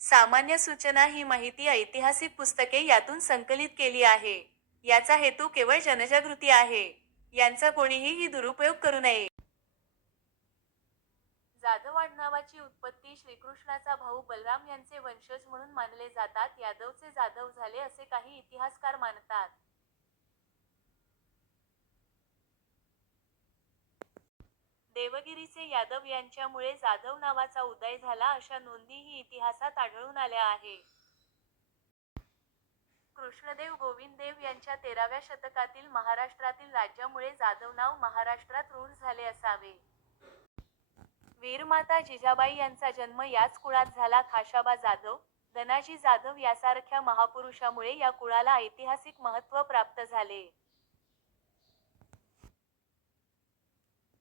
सामान्य सूचना ही माहिती ऐतिहासिक पुस्तके यातून संकलित केली आहे. याचा हेतू केवळ जनजागृती आहे. यांचा कोणीही ही दुरुपयोग करू नये. जाधव आडनावाची उत्पत्ती श्रीकृष्णाचा भाऊ बलराम यांचे वंशज म्हणून मानले जातात. यादवचे जाधव झाले असे काही इतिहासकार मानतात. देवगिरीचे यादव यांच्यामुळे जाधव नावाचा उदय झाला अशा नोंदीही इतिहासात आढळून आल्या आहे. कृष्णदेव गोविंददेव यांच्या तेराव्या शतकातील महाराष्ट्रातील राज्यामुळे जाधव नाव महाराष्ट्रात रूढ झाले असावे. वीरमाता जिजाबाई यांचा जन्म याच कुळात झाला खाशाबा जाधव. धनाजी जाधव यासारख्या महापुरुषामुळे या कुळाला ऐतिहासिक महत्त्व प्राप्त झाले.